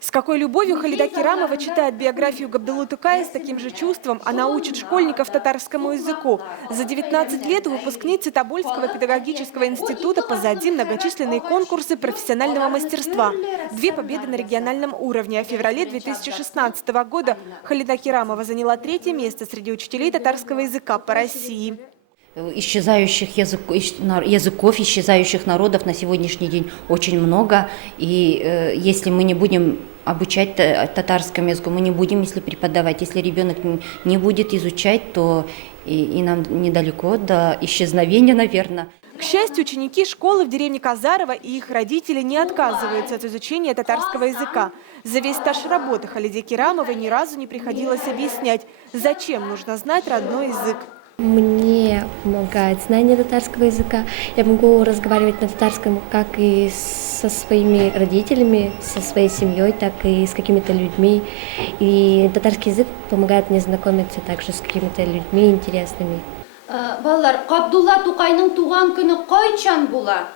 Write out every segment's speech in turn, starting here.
С какой любовью Халида Керамова читает биографию Габдуллы Тукая, с таким же чувством она учит школьников татарскому языку. За 19 лет у выпускницы Тобольского педагогического института позади многочисленные конкурсы профессионального мастерства. 2 победы на региональном уровне. А в феврале 2016 года Халида Керамова заняла 3-е место среди учителей татарского языка по России. Исчезающих языков, исчезающих народов на сегодняшний день очень много. И если мы не будем обучать татарскому языку, мы не будем, если преподавать, если ребенок не будет изучать, то и нам недалеко до исчезновения, наверное. К счастью, ученики школы в деревне Казарова и их родители не отказываются от изучения татарского языка. За весь стаж работы Халиде Керамовой ни разу не приходилось объяснять, зачем нужно знать родной язык. Мне помогает знание татарского языка. Я могу разговаривать на татарском как и со своими родителями, со своей семьей, так и с какими-то людьми. И татарский язык помогает мне знакомиться также с какими-то людьми интересными. Балалар, Габдулла Тукайның туган көне кайчан була?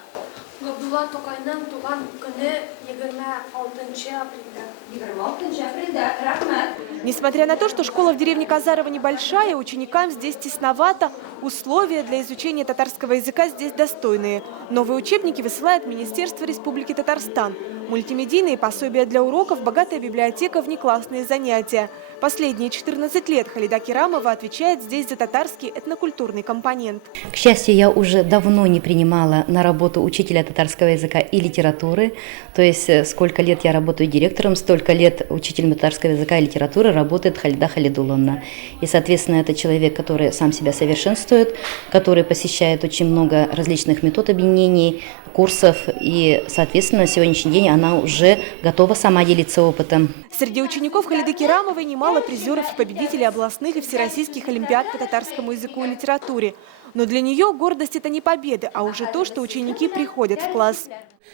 Габдулла Тукайның туган көне 26 апрельдә. 26 апрельдә. Рахмәт. Несмотря на то, что школа в деревне Казарова небольшая, ученикам здесь тесновато, условия для изучения татарского языка здесь достойные. Новые учебники высылает Министерство Республики Татарстан. Мультимедийные пособия для уроков, богатая библиотека, внеклассные занятия. Последние 14 лет Халида Керамова отвечает здесь за татарский этнокультурный компонент. К счастью, я уже давно не принимала на работу учителя татарского языка и литературы. То есть сколько лет я работаю директором, столько лет учителем татарского языка и литературы работает Халида Халидулловна. И, соответственно, это человек, который сам себя совершенствует, который посещает очень много различных метод объединений, курсов. И, соответственно, на сегодняшний день она уже готова сама делиться опытом. Среди учеников Халиды Керамовой немало призеров и победителей областных и всероссийских олимпиад по татарскому языку и литературе. Но для нее гордость – это не победы, а уже то, что ученики приходят в класс.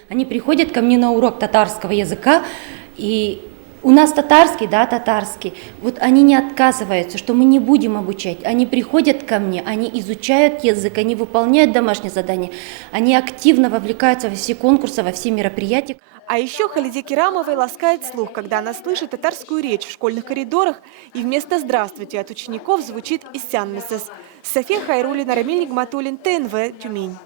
Они приходят ко мне на урок татарского языка, и у нас татарский, да, татарский. Вот они не отказываются, что мы не будем обучать. Они приходят ко мне, они изучают язык, они выполняют домашние задания, они активно вовлекаются во все конкурсы, во все мероприятия. А еще Халиде Керамовой ласкает слух, когда она слышит татарскую речь в школьных коридорах, и вместо «здравствуйте» от учеников звучит «Исян Месес». София Хайруллина, Рамиль Нигматуллин, ТНВ, Тюмень.